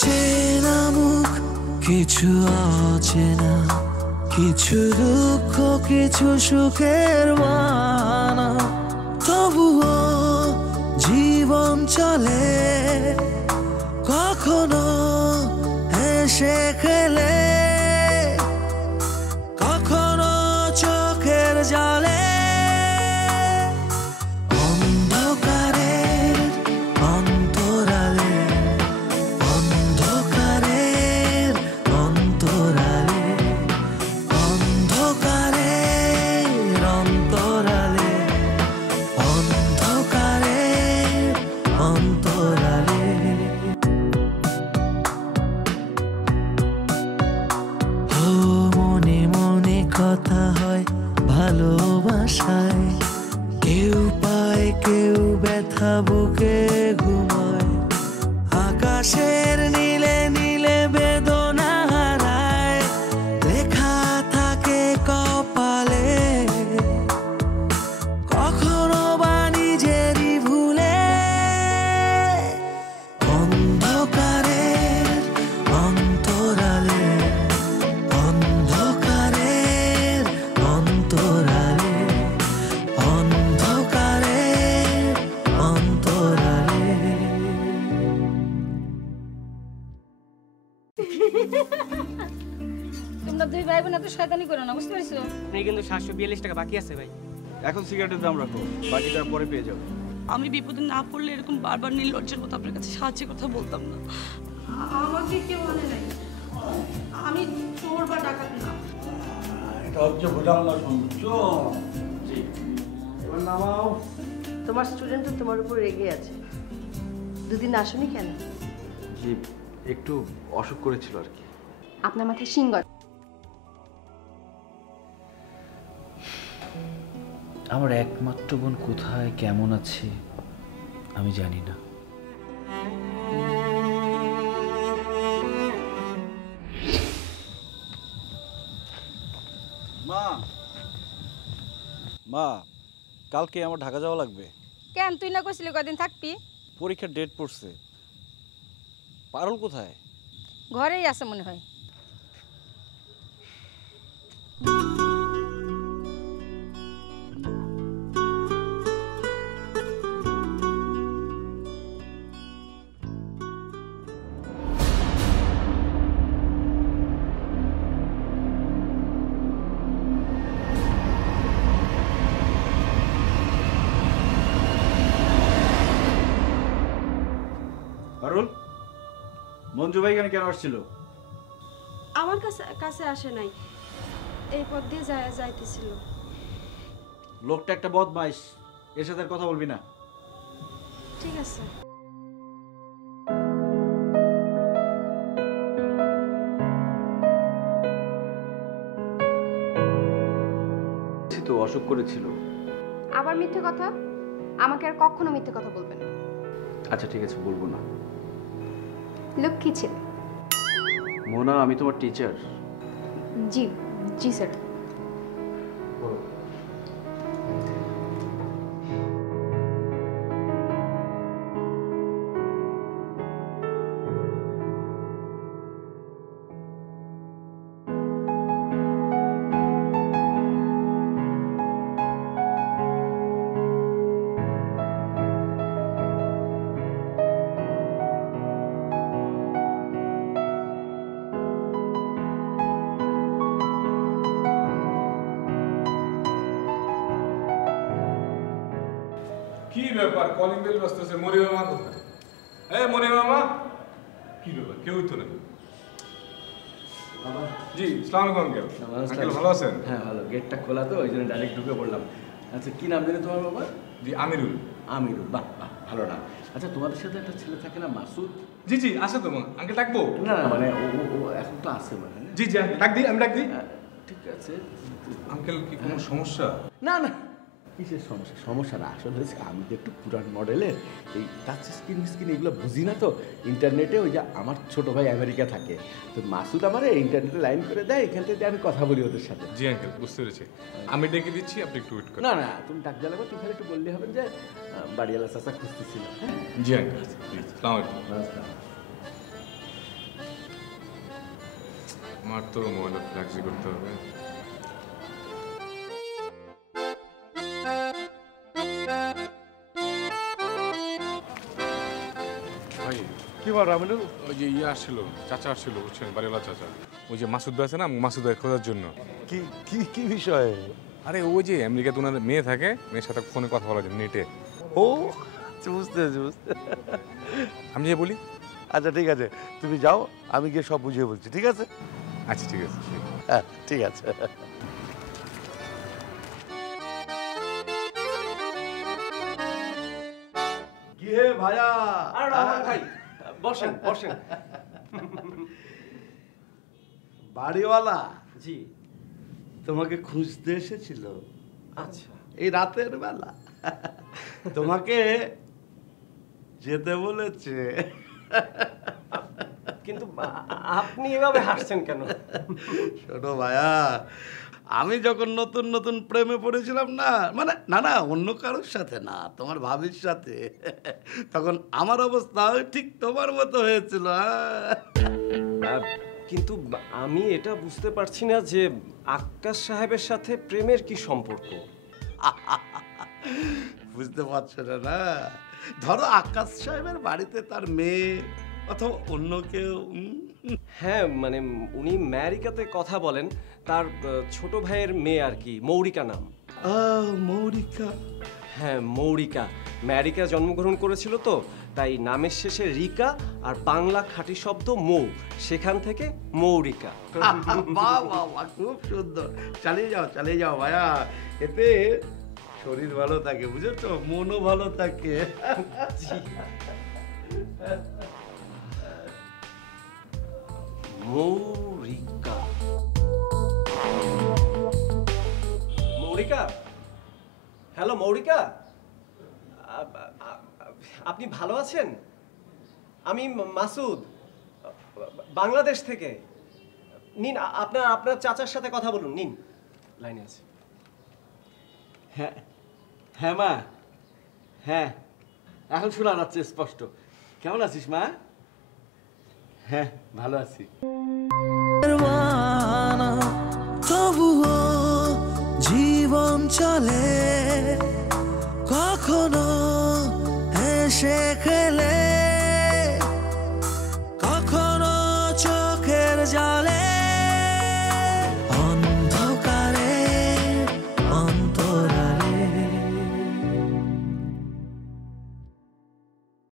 চেনা মুখ, কিছু অচেনা, কিছু দুঃখ, কিছু সুখের বানা। তবুও জীবন চলে, কখনো হেসে খেলে, কখনো চোখের জলে। অন্ধকারের অন্তরালে, অন্ধকারের অন্তরালে, অন্ধকারের অন্তরালে, অন্ধকারের অন্তরালে। ও মনে মনে কথা হয় ভালোবাসায়, কেউ পায় কেউ ব্যথা বুকে ঘুমায়। আকাশের নীলে নীলে বেদনা হারায়, লেখা থাকে কপালে, কখনো বা নিজেরই ভুলে। অন্ধকারের অন্তরালে, অন্ধকারের অন্তরালে, অন্ধকারের অন্তরালে। তোমরা দুই ভাই বোন এত শয়তানি করো না, বুঝতে পারছো? নেই কিন্তু 742 টাকা বাকি আছে ভাই। এখন সিগারেটের দাম রাখো, বাকিটা পরে পেয়ে যাবে। আমি বিপদে না পড়লে এরকম বারবার নির্লজ্জের মতো আপনার কাছে সাহায্যের কথা বলতাম না। আমাকে কেউ মানে নাই, আমি চোর বা ডাকাত না। এটা হচ্ছে ভুটাঙ্গা সঞ্চ। জি, এবার নামাও। তোমার স্টুডেন্ট তো তোমার উপর রেগে আছে, দুদিন আসুনি কেন? জি, একটু অসুখ করেছিল আর কি। আপনার মাথায় শিং গজায়। আমার একমাত্র বোন কোথায় কেমন আছে আমি জানি না। মা, মা, কালকে আমার ঢাকা যাওয়া লাগবে। কেন, তুই না কইছিলি কদিন থাকবি? পরীক্ষার ডেট পড়ছে। পারুল কোথায়? ঘরেই আছে মনে হয়। পারুল, মঞ্জু ভাই এখানে কেন আসছিল? আমার কাছে আসে নাই, এই পথ দিয়ে যাইতেছিল। লোকটা একটা বদমাইশ, এর সাথে আর কথা বলবি না। ঠিক আছে। তো অসুখ করেছিল। আবার মিথ্যে কথা? আমাকে আর কখনো মিথ্যে কথা বলবেন না। আচ্ছা ঠিক আছে, বলবো না। লক্ষ্মী ছেলে। মোনা, আমি তোমার টিচার। জি জি স্যার। কি ব্যাপার, কলিং বেল বাজতেছে? মনি মামা কোথায়? এই মনি মামা, কি ব্যাপার? কেউই তো নেই। জি, আসসালামু আলাইকুম আঙ্কেল। আঙ্কেল ভালো আছেন? হ্যাঁ ভালো, গেটটা খোলা তো ওই জন্য ডাইরেক্ট ঢুকে পড়লাম। আচ্ছা কি নাম জানি তোমার বাবা? জি, আমিরুল। আমিরুল, বাহ বাহ, ভালো নাম। আচ্ছা তোমাদের সাথে একটা ছেলে থাকে না, মাসুদ? জি জি, আছে তো মা। আঙ্কেল ডাকবো? না না মানে ও এখন তো আছে মানে। জি জি, ডাক দিই, আমি ডাক দিই। ঠিক আছে। আঙ্কেল কি কোনো সমস্যা? না না, কিসের সমস্যা? সমস্যা না, আসলে হয়েছে আমি তো একটু পুরান মডেলের, এই টাচ স্ক্রিন এগুলো বুঝি না তো। ইন্টারনেটে ওই যে আমার ছোট ভাই আমেরিকা থাকে, তো মাসুদ আমার ইন্টারনেটে লাইন করে দেয়, এখান থেকে আমি কথা বলি ওদের সাথে। জি আঙ্কেল, বুঝতে পেরেছি। আমি ডেকে দিচ্ছি, আপনি একটু ওয়েট করুন। না না, তুমি ডাক জ্বালাবো, তুমি খালি একটু বললে হবেন যে বাড়িওয়ালা চাচা খুঁজতেছিল। জি আঙ্কেল, আসসালামু আলাইকুম। আমার তো মোবাইলে ফ্ল্যাক্সি করতে হবে। ভাই কি বল রামিনুল? ওই যে আসছিল, চাচা আসছিল, বুঝছেন, বাড়িওয়ালা চাচা। ওই যে মাসুদ আছে না, মাসুদ খোঁজার জন্য। কি কি কি বিষয়ে? আরে ওই যে আমেরিকাতে ওনার মেয়ে থাকে, মেয়ের সাথে ফোনে কথা বলা যায় নেটে। ও বুঝতে বুঝতে। আমি যে বলি আচ্ছা ঠিক আছে, তুমি যাও, আমি গিয়ে সব বুঝিয়ে বলছি, ঠিক আছে? আচ্ছা ঠিক আছে। হ্যাঁ ঠিক আছে। কি হে ভাইয়া? ভাই বসেন বসেন। বাড়িওয়ালা জি। তোমাকে খুঁজতে এসেছিল আচ্ছা। এই রাতের বেলা। তোমাকে যেতে বলেছে। কিন্তু আপনি এভাবে হাসছেন কেন? শোনো ভাইয়া, আমি যখন নতুন নতুন প্রেমে পড়েছিলাম না, মানে না না অন্য কারোর সাথে না, তোমার ভাবির সাথে, তখন আমার অবস্থা ঠিক তোমার মতো হয়েছিল। কিন্তু আমি এটা বুঝতে পারছি না যে আক্কাস সাহেবের সাথে প্রেমের কি সম্পর্ক। বুঝতে পারছো না? না ধরো আকাশ সাহেবের বাড়িতে তার মেয়ে অথবা অন্য কেউ। হ্যাঁ মানে উনি আমেরিকাতে কথা বলেন, তার ছোট ভাইয়ের মেয়ে আর কি, মৌরিকা নাম। মৌরিকা? হ্যাঁ মৌরিকা, আমেরিকা জন্মগ্রহণ করেছিল তো, তাই নামের শেষে রিকা আর বাংলা খাঁটি শব্দ মৌ, সেখান থেকে মৌরিকা। বাহ বাহ বাহ, খুব সুন্দর। চালিয়ে যাও ভাইয়া, এতে শরীর ভালো থাকে, বুঝেছো, মনও ভালো থাকে। মৌরিকা, মৌরিকা, হ্যালো মৌরিকা, আপনি ভালো আছেন? আমি মাসুদ, বাংলাদেশ থেকে। নিন আপনার চাচার সাথে কথা বলুন, নিন, লাইনে আছে। হ্যাঁ হ্যাঁ মা, হ্যাঁ এখন শোনা যাচ্ছে স্পষ্ট। কেমন আছিস মা? হ্যাঁ ভালো আছি। তবুও জীবন চলে